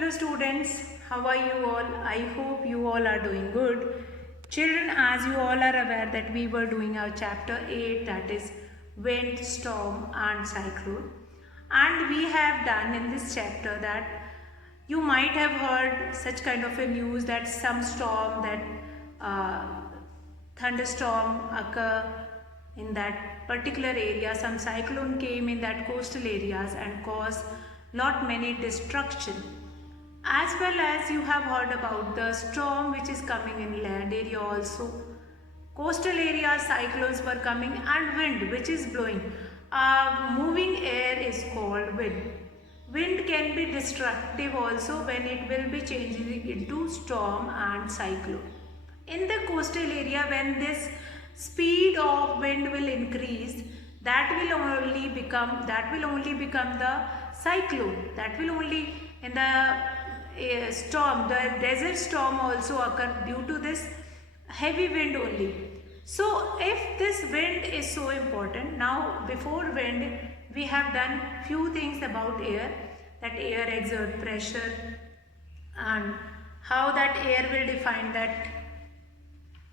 Hello students, how are you all? I hope you all are doing good. Children, as you all are aware that we were doing our chapter 8, that is wind, storm and cyclone. And we have done in this chapter that you might have heard such kind of a news that some storm, that uh, thunderstorm occur in that particular area, some cyclone came in that coastal areas and caused lot many destruction. As well as you have heard about the storm which is coming in land area also. Coastal areas cyclones were coming and wind which is blowing. Moving air is called wind. Wind can be destructive also when it will be changing into storm and cyclone. In the coastal area, when this speed of wind will increase, that will only become the cyclone. That will only in the storm, the desert storm also occur due to this heavy wind only. So if this wind is so important, now before wind we have done few things about air, that air exert pressure and how that air will define that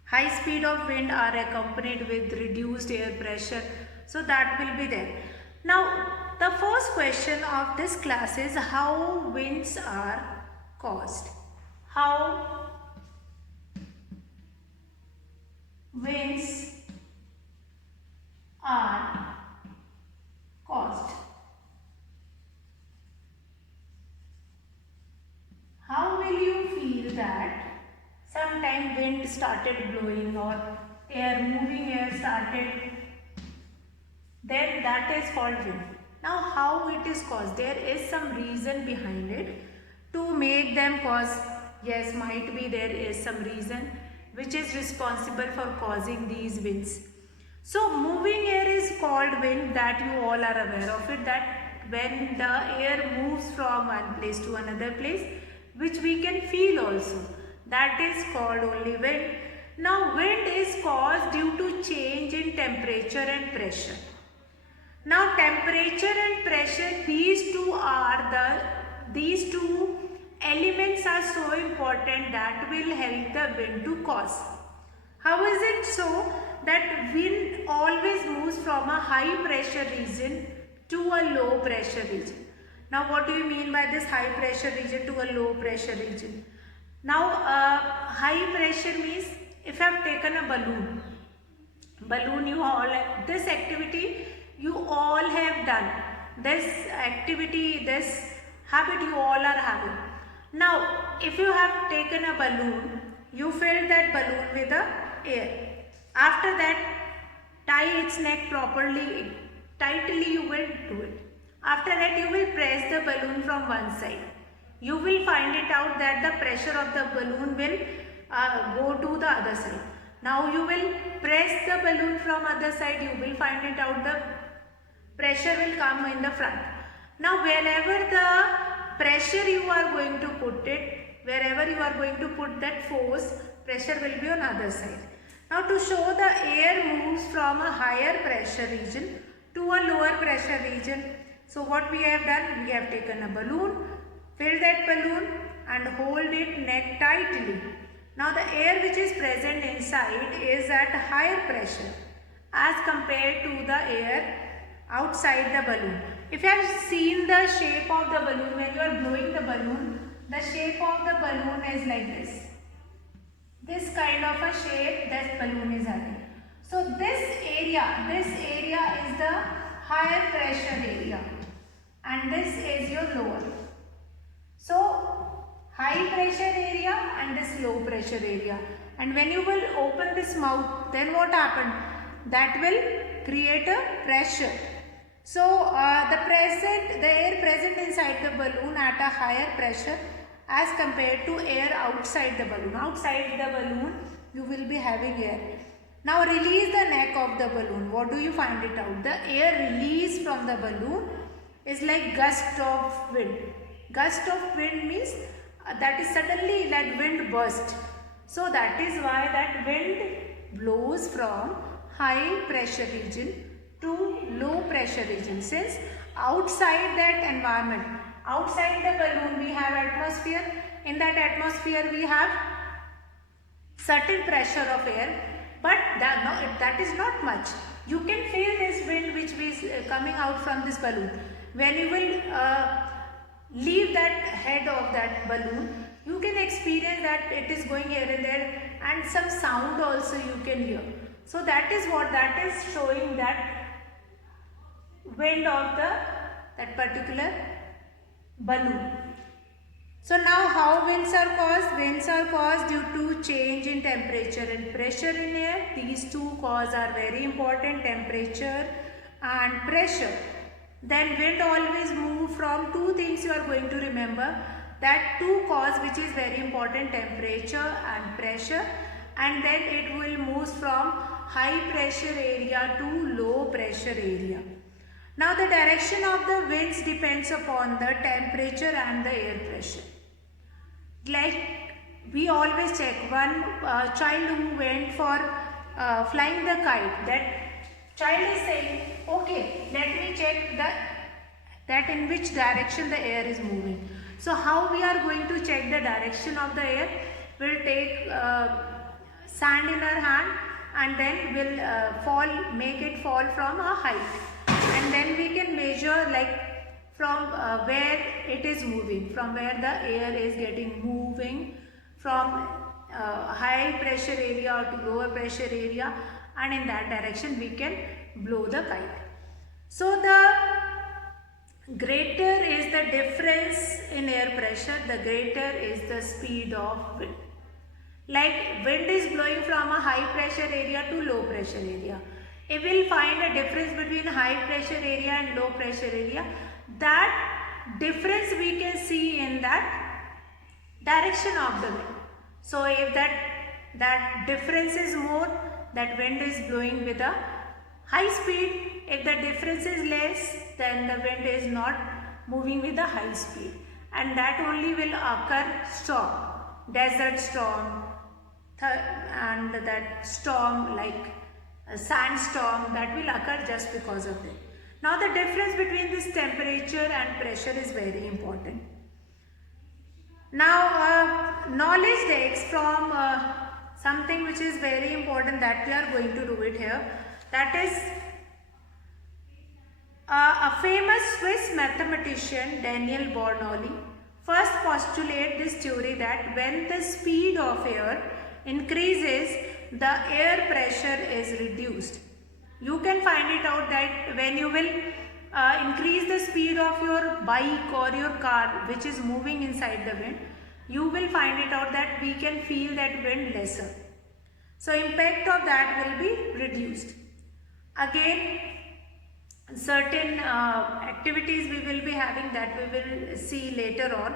high speed of wind are accompanied with reduced air pressure. So that will be there. Now the first question of this class is how winds are caused. How winds are caused. How will you feel that sometime wind started blowing or moving air started, then that is called wind. Now how it is caused? There is some reason behind it to make them cause. Yes, might be there is some reason which is responsible for causing these winds. So moving air is called wind, that you all are aware of it, that when the air moves from one place to another place, which we can feel also, that is called only wind. Now wind is caused due to change in temperature and pressure. Now temperature and pressure, these two elements are so important that will help the wind to cause. How is it so that wind always moves from a high pressure region to a low pressure region? Now what do you mean by this high pressure region to a low pressure region? Now high pressure means if I have taken a balloon you all, this activity you all have done, this activity, this habit you all are having. Now if you have taken a balloon, you fill that balloon with the air. After that, tie its neck properly, tightly you will do it. After that you will press the balloon from one side. You will find it out that the pressure of the balloon will go to the other side. Now you will press the balloon from other side, you will find it out the pressure will come in the front. Now wherever the pressure you are going to put it, wherever you are going to put that force, pressure will be on other side. Now to show the air moves from a higher pressure region to a lower pressure region. So what we have done, we have taken a balloon, fill that balloon and hold it neck tightly. Now the air which is present inside is at higher pressure as compared to the air outside the balloon. If you have seen the shape of the balloon, when you are blowing the balloon, the shape of the balloon is like this. This kind of a shape that balloon is having. So this area is the higher pressure area and this is your lower. So high pressure area and this low pressure area. And when you will open this mouth, then what happened? That will create a pressure. So the air present inside the balloon at a higher pressure as compared to air outside the balloon. Outside the balloon you will be having air. Now release the neck of the balloon. What do you find it out? The air released from the balloon is like gust of wind. Gust of wind means that is suddenly that wind burst. So that is why that wind blows from high pressure region to low pressure region. Since outside that environment, Outside the balloon we have atmosphere. In that atmosphere we have certain pressure of air, but that is not much. You can feel this wind which is coming out from this balloon. When you will leave that head of that balloon, you can experience that it is going here and there, and some sound also you can hear. So that is what that is showing, that wind of that particular balloon. So now how winds are caused? Winds are caused due to change in temperature and pressure in air. These two causes are very important, temperature and pressure. Then wind always move from two things you are going to remember. That two cause which is very important, temperature and pressure, and then it will move from high pressure area to low pressure area. Now the direction of the winds depends upon the temperature and the air pressure. Like we always check, one child who went for flying the kite, that child is saying, okay, let me check that in which direction the air is moving. So how we are going to check the direction of the air? We'll take sand in our hand and then we'll make it fall from a height, and then we can measure like from where it is moving, from where the air is getting moving from high pressure area to lower pressure area, and in that direction we can blow the kite. So the greater is the difference in air pressure, the greater is the speed of wind. Like wind is blowing from a high pressure area to low pressure area. If we will find a difference between high pressure area and low pressure area, that difference we can see in that direction of the wind. So if that difference is more, that wind is blowing with a high speed. If the difference is less, then the wind is not moving with a high speed, and that only will occur storm, desert storm, and that storm like a sandstorm, that will occur just because of that. Now the difference between this temperature and pressure is very important. Now knowledge takes from something which is very important, that we are going to do it here. That is a famous Swiss mathematician, Daniel Bernoulli, first postulated this theory that when the speed of air increases, the air pressure is reduced. You can find it out that when you will increase the speed of your bike or your car which is moving inside the wind, you will find it out that we can feel that wind lesser. So impact of that will be reduced. Again, certain activities we will be having, that we will see later on.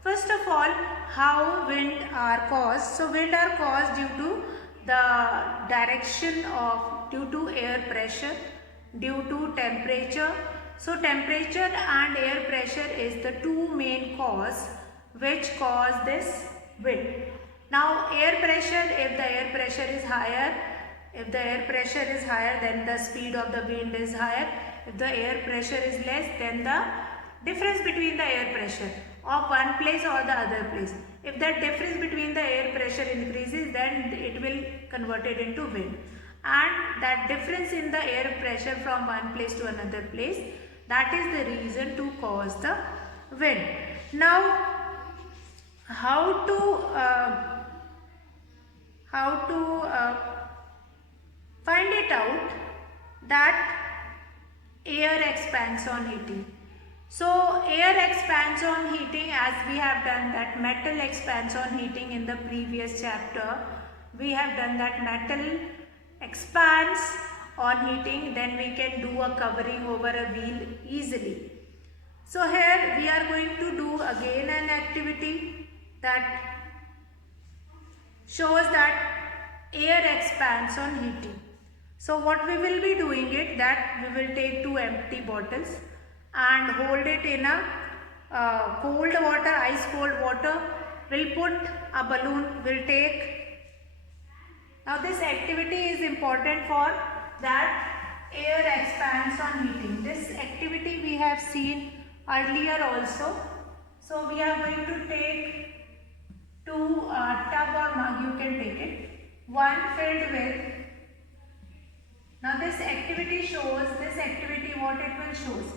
First of all, how wind are caused. So wind are caused due to the direction of, due to air pressure, due to temperature. So temperature and air pressure is the two main cause which cause this wind. Now air pressure, if the air pressure is higher, then the speed of the wind is higher. If the air pressure is less, then the difference between the air pressure of one place or the other place, if that difference between the air pressure increases, then it will convert it into wind. And that difference in the air pressure from one place to another place, that is the reason to cause the wind. Now how to find it out that air expands on heating. So air expands on heating, as we have done that metal expands on heating in the previous chapter. We have done that metal expands on heating, then we can do a covering over a wheel easily. So here we are going to do again an activity that shows that air expands on heating. So what we will be doing it, that we will take two empty bottles and hold it in a cold water, ice cold water. We'll put a balloon, we'll take. Now this activity is important for that air expands on heating. This activity we have seen earlier also. one filled with. Now this activity shows, this activity what it will shows,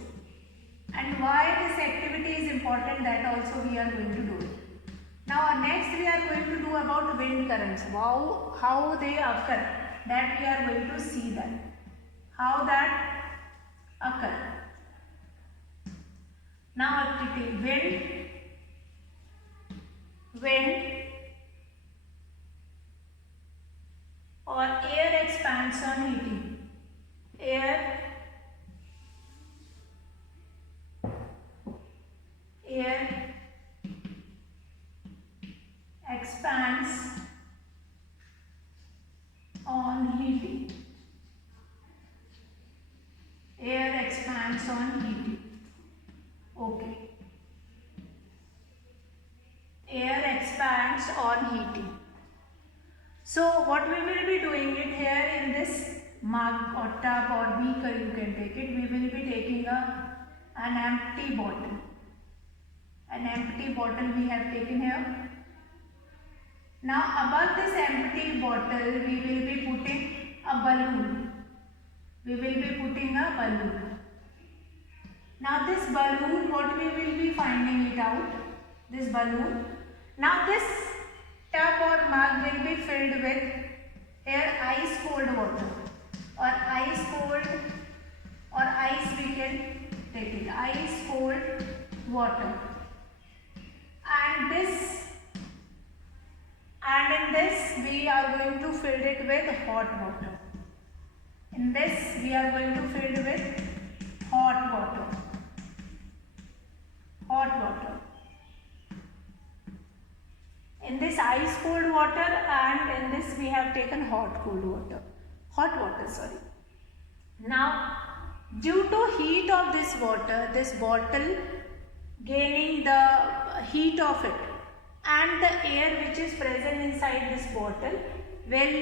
and why this activity is important, that also we are going to do it. Now next we are going to do about wind currents, how they occur, that we are going to see that, how that occur. Now activity wind or air expands on heating. Air expands on heating. Air expands on heating. Okay. Air expands on heating. So what we will be doing it here in this mug or tub or beaker, you can take it. We will be taking an empty bottle. An empty bottle we have taken here. Now above this empty bottle we will be putting a balloon. We will be putting a balloon. Now this balloon, what we will be finding it out? This balloon. Now this tub or mug will be filled with here ice cold water, or ice cold, or ice we can take it, ice cold water. And in this we are going to fill it with hot water. In this we are going to fill it with hot water. Hot water. In this ice cold water, and in this we have taken hot water. Now due to heat of this water, this bottle gaining the heat of it, and the air which is present inside this bottle will,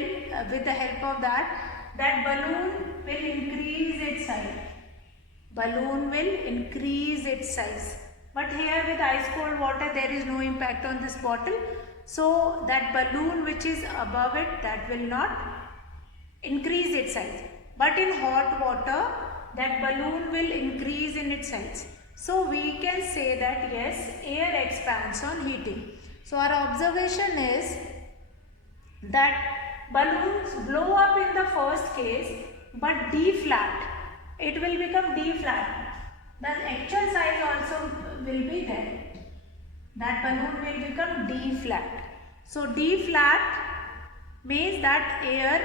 with the help of that balloon will increase its size. Balloon will increase its size. But here with ice cold water there is no impact on this bottle. So that balloon which is above it, that will not increase its size. But in hot water that balloon will increase in its size. So we can say that yes, air expands on heating. So our observation is that balloons blow up in the first case but D-flat. It will become D-flat. The actual size also will be there. That balloon will become D-flat. So D-flat means that air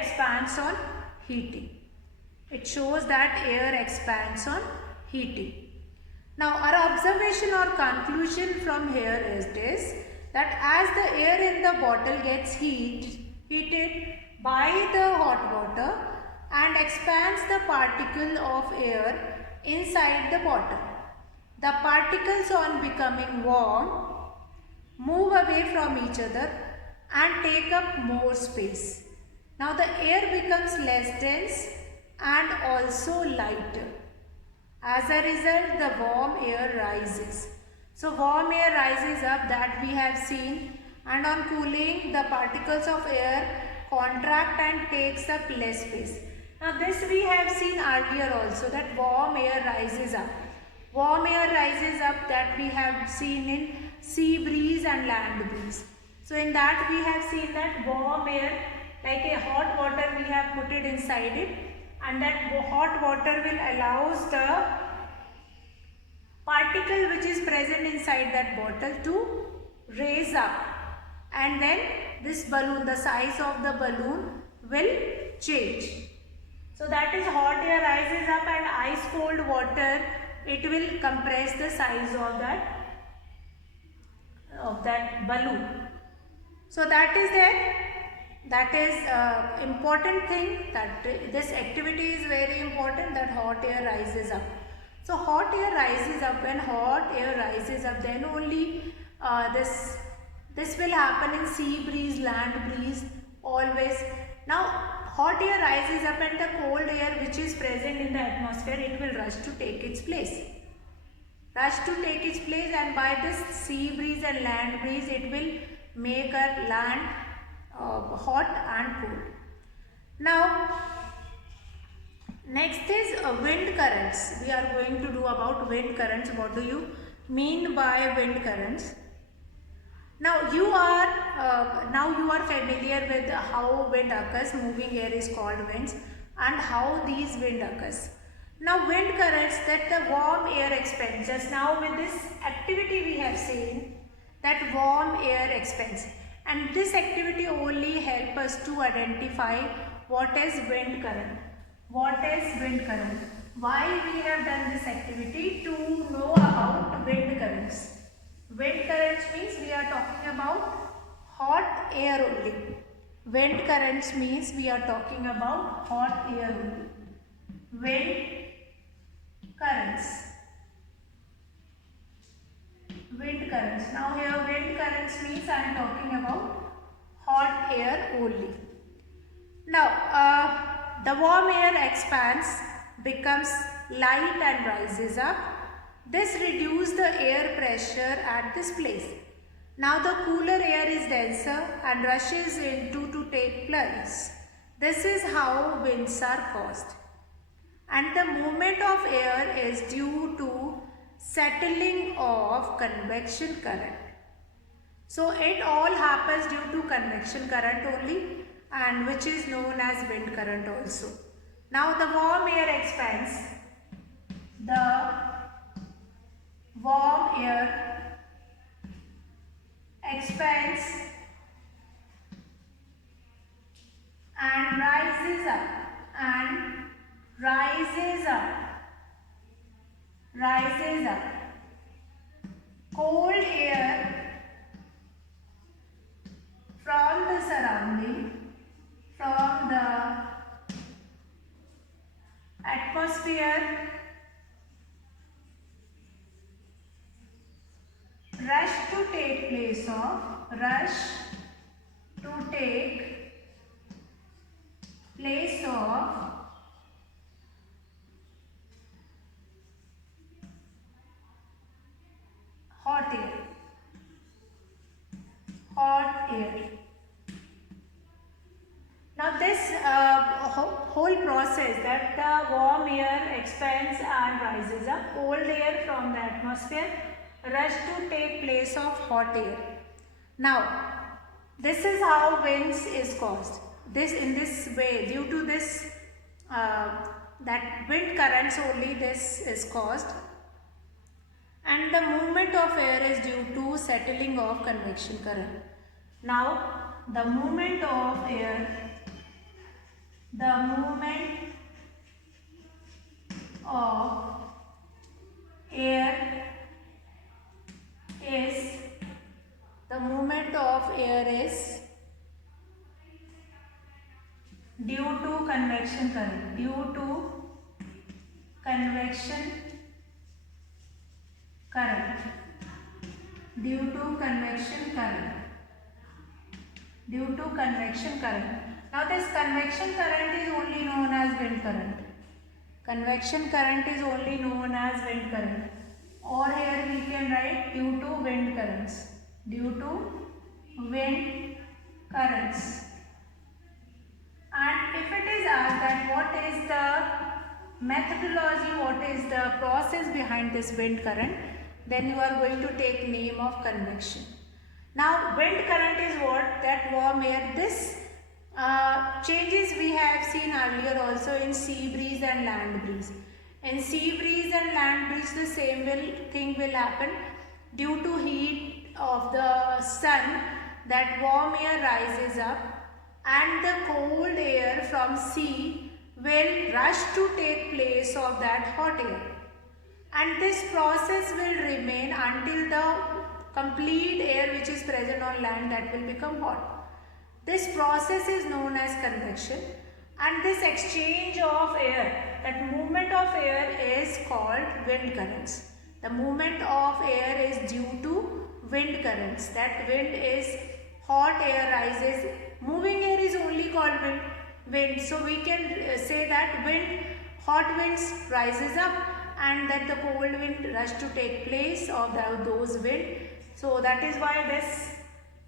expands on heating. It shows that air expands on heating. Now our observation or conclusion from here is this, that as the air in the bottle gets heated by the hot water and expands the particle of air inside the bottle, the particles on becoming warm move away from each other and take up more space. Now the air becomes less dense and also lighter. As a result, the warm air rises. So warm air rises up, that we have seen, and on cooling the particles of air contract and takes up less space. Now this we have seen earlier also, that warm air rises up. Warm air rises up, that we have seen in sea breeze and land breeze. So in that we have seen that warm air, like a hot water we have put it inside it, and that hot water will allows the particle which is present inside that bottle to raise up, and then this balloon, the size of the balloon will change. So that is hot air rises up, and ice cold water, it will compress the size of that balloon. So that is there. That is important thing, that this activity is very important, that hot air rises up. So hot air rises up. When hot air rises up, then only this will happen in sea breeze, land breeze, always. Now hot air rises up, and the cold air which is present in the atmosphere, it will rush to take its place. And by this sea breeze and land breeze, it will make our land hot and cold. Now, next is wind currents. We are going to do about wind currents. What do you mean by wind currents? Now you are familiar with how wind occurs. Moving air is called winds, and how these wind occurs. Now wind currents, that the warm air expands. Just now with this activity we have seen that warm air expands, and this activity only help us to identify what is wind current. What is wind current? Why we have done this activity? To know about wind currents. Wind currents means we are talking about hot air only. Wind currents means we are talking about hot air only. Wind currents. Wind currents. Now here wind currents means I am talking about hot air only. Now the warm air expands, becomes light and rises up. This reduces the air pressure at this place. Now the cooler air is denser and rushes into to take place. This is how winds are caused. And the movement of air is due to settling of convection current. So it all happens due to convection current only, and which is known as wind current also. Now the warm air expands. The warm air expands and rises up, and rises up, rises up. Cold air from the surrounding, from the atmosphere, rush to take place of, rush to take place of hot air. Hot air. Now this whole process, that the warm air expands and rises up, cold air from the atmosphere rush to take place of hot air. Now this is how winds is caused. This in this way, due to this that wind currents only this is caused, and the movement of air is due to settling of convection current. Now the movement of air, the movement of air is, the movement of air is due to convection current, due to convection current, due to convection current, due to convection current. Now this convection current is only known as wind current. Convection current is only known as wind current. Or here we can write due to wind currents, due to wind currents. And if it is asked that what is the methodology, what is the process behind this wind current, then you are going to take name of convection. Now wind current is what? That warm air. This changes we have seen earlier also in sea breeze and land breeze. In sea breeze and land breeze the same thing will happen. Due to heat of the sun, that warm air rises up and the cold air from sea will rush to take place of that hot air. And this process will remain until the complete air which is present on land, that will become hot. This process is known as convection, and this exchange of air, that movement of air is called wind currents. The movement of air is due to wind currents. That wind is hot air rises, moving air is only called wind. So we can say that hot winds rises up and that the cold wind rush to take place of those wind. So that is why this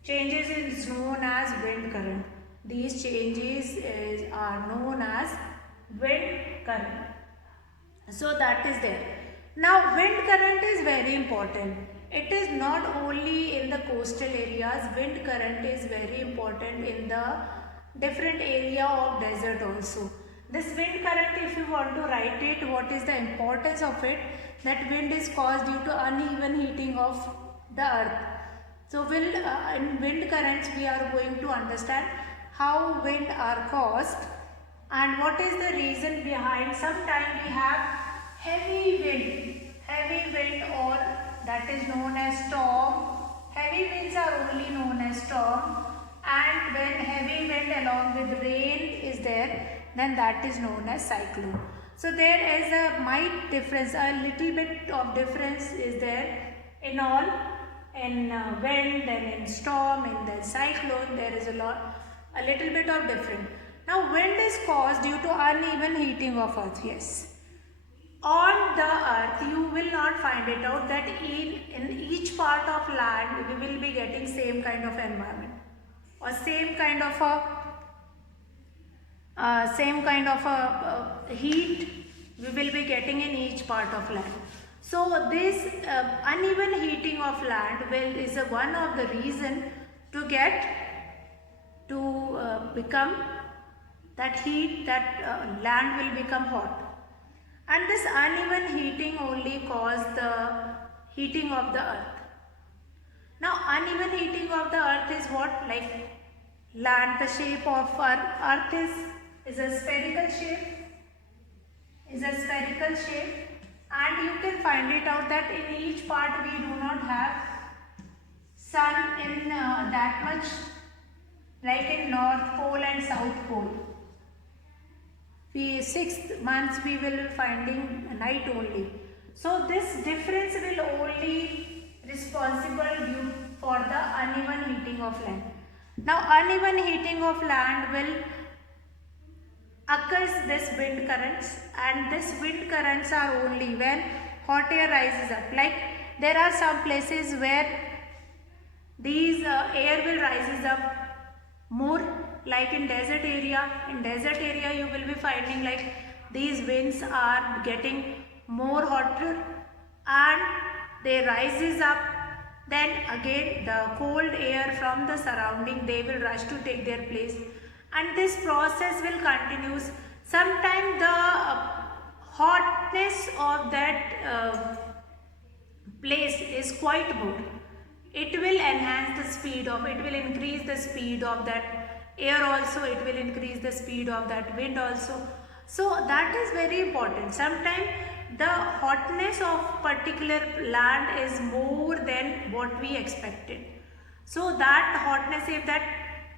changes is known as wind current. These changes are known as wind current. So that is there. Now wind current is very important. It is not only in the coastal areas, wind current is very important in the different area of desert also. This wind current, if you want to write it, what is the importance of it? That wind is caused due to uneven heating of the earth. So in wind currents we are going to understand how wind are caused and what is the reason behind. Sometimes we have heavy wind or that is known as storm. Heavy winds are only known as storm, and when heavy wind along with rain is there, then that is known as cyclone. So there is a might difference, a little bit of difference is there in all, in wind, then in storm, in the cyclone, there is a little bit of difference. Now wind is caused due to uneven heating of earth, yes. On the earth you will not find it out that in each part of land we will be getting same kind of environment or same kind of a heat we will be getting in each part of land. So this uneven heating of land is one of the reason to become that heat, that land will become hot. And this uneven heating only caused the heating of the earth. Now uneven heating of the earth is what? Like land, the shape of earth is a spherical shape. And you can find it out that in each part we do not have sun in that much, like in North Pole and South Pole. 6 months we will be finding night only. So this difference will only responsible due for the uneven heating of land. Now uneven heating of land will occurs this wind currents, and this wind currents are only when hot air rises up. Like there are some places where these air will rises up more, like in desert area. In desert area you will be finding like these winds are getting more hotter and they rises up, then again the cold air from the surrounding they will rush to take their place, and this process will continue. Sometimes the hotness of that place is quite more. It will enhance the speed of, it will increase the speed of that air also, it will increase the speed of that wind also. So that is very important. Sometimes the hotness of particular land is more than what we expected. So that hotness, if that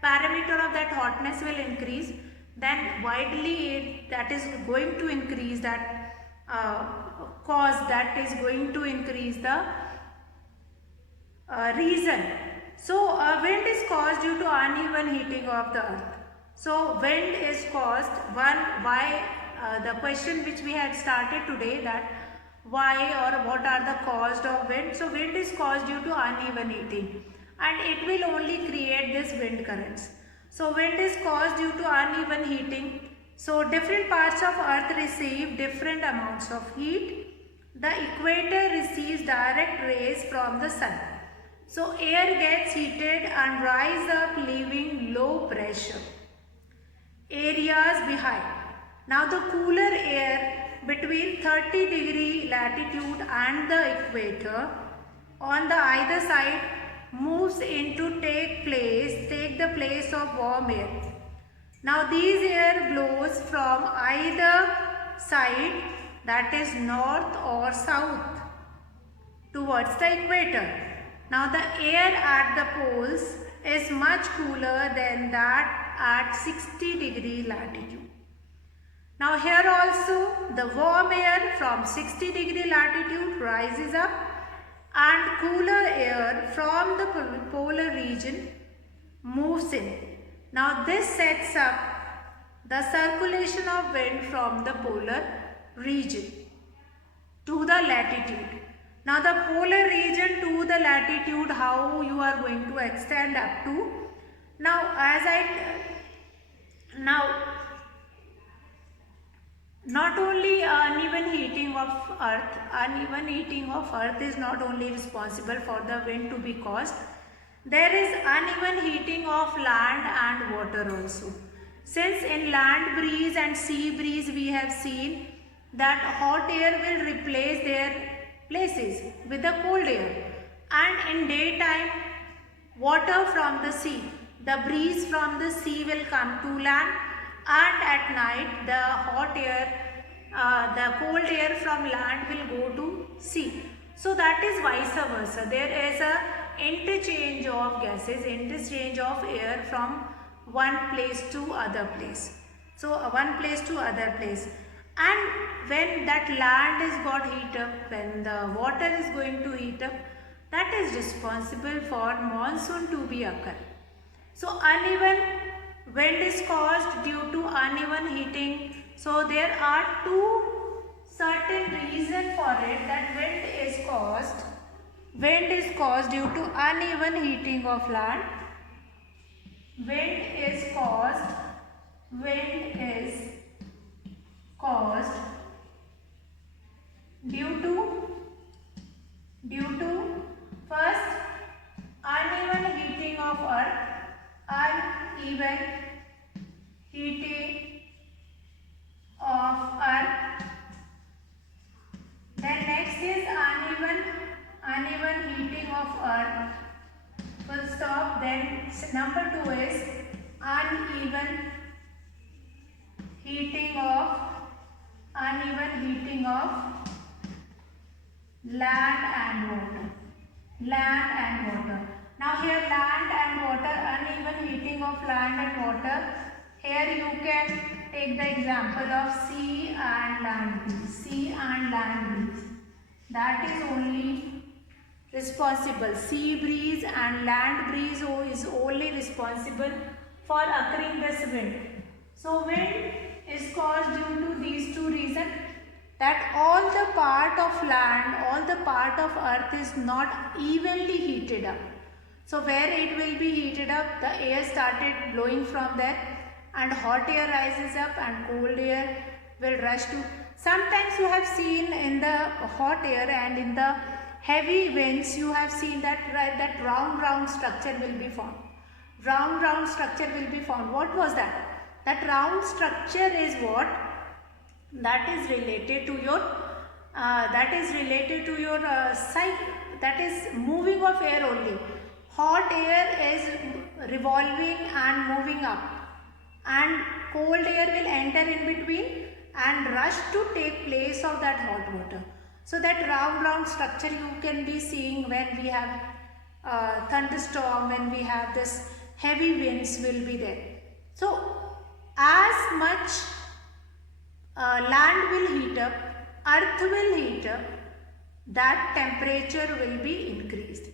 parameter of that hotness will increase, then widely that is going to increase that cause, that is going to increase the reason. So wind is caused due to uneven heating of the earth. So wind is caused, why the question which we had started today, that why or what are the cause of wind. So wind is caused due to uneven heating, and it will only create this wind currents. So wind is caused due to uneven heating. So different parts of earth receive different amounts of heat. The equator receives direct rays from the sun. So air gets heated and rise up, leaving low pressure areas behind. Now the cooler air between 30° latitude and the equator on the either side moves in to take the place of warm air. Now these air blows from either side, that is north or south, towards the equator. Now the air at the poles is much cooler than that at 60° latitude. Now here also the warm air from 60° latitude rises up and cooler air from the polar region moves in. Now this sets up the circulation of wind from the polar region to the latitude. Now the polar region region to the latitude, how you are going to extend up to. Now not only uneven heating of earth is not only responsible for the wind to be caused. There is uneven heating of land and water also. Since in land breeze and sea breeze we have seen that hot air will replace their places with the cold air, and in daytime water from the sea, the breeze from the sea will come to land, and at night the hot air, the cold air from land will go to sea. So that is vice versa. There is a interchange of gases, interchange of air from one place to other place. So one place to other place. And when that land is got heat up, when the water is going to heat up, that is responsible for monsoon to be occur. So uneven wind is caused due to uneven heating. So there are two certain reason for it, that wind is caused. Wind is caused due to uneven heating of land. Wind is caused due to first uneven heating of earth, uneven heating of earth. Then next is uneven heating of earth. Full stop. Then number 2 is uneven heating of land and water. Now here land and water, uneven heating of land and water. Here you can take the example of sea and land breeze. That is only responsible. Sea breeze and land breeze is only responsible for occurring this wind. So wind is caused due to these two reasons, that all the part of land, all the part of earth is not evenly heated up. So where it will be heated up, the air started blowing from there, and hot air rises up and cold air will rush to. Sometimes you have seen in the hot air and in the heavy winds, you have seen that round structure will be formed. Round structure will be formed. What was that? That round structure is what? That is related to your cycle. That is moving of air only. Hot air is revolving and moving up, and cold air will enter in between and rush to take place of that hot water. So that round structure you can be seeing when we have thunderstorm, when we have this heavy winds will be there. So as much land will heat up, earth will heat up, that temperature will be increased.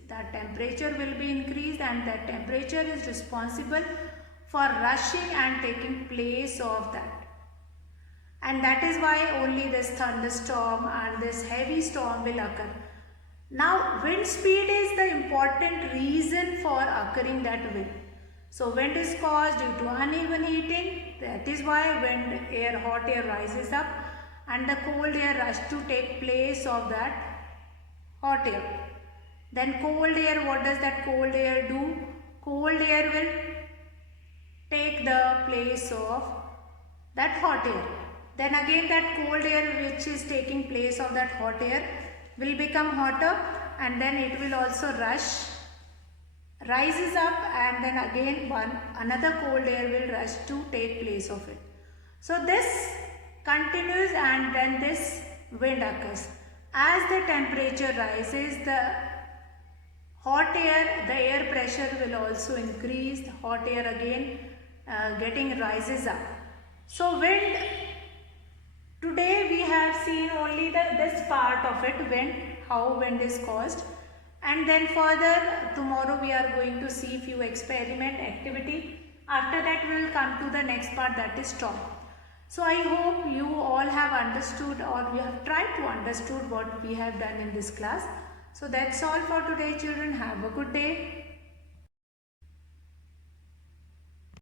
And that temperature is responsible for rushing and taking place of that. And that is why only this thunderstorm and this heavy storm will occur. Now wind speed is the important reason for occurring that wind. So wind is caused due to uneven heating. That is why hot air rises up and the cold air rush to take place of that hot air. Then cold air, what does that cold air do? Cold air will take the place of that hot air. Then again that cold air which is taking place of that hot air will become hotter, and then it will also rises up, and then again another cold air will rush to take place of it. So this continues, and then this wind occurs. As the temperature rises, the hot air, the air pressure will also increase. The hot air again rises up. So wind, today we have seen only this part of it, wind, how wind is caused. And then further tomorrow we are going to see few experiment activity. After that we will come to the next part, that is storm. So I hope you all have understood, or you have tried to understood what we have done in this class. So that's all for today, children. Have a good day.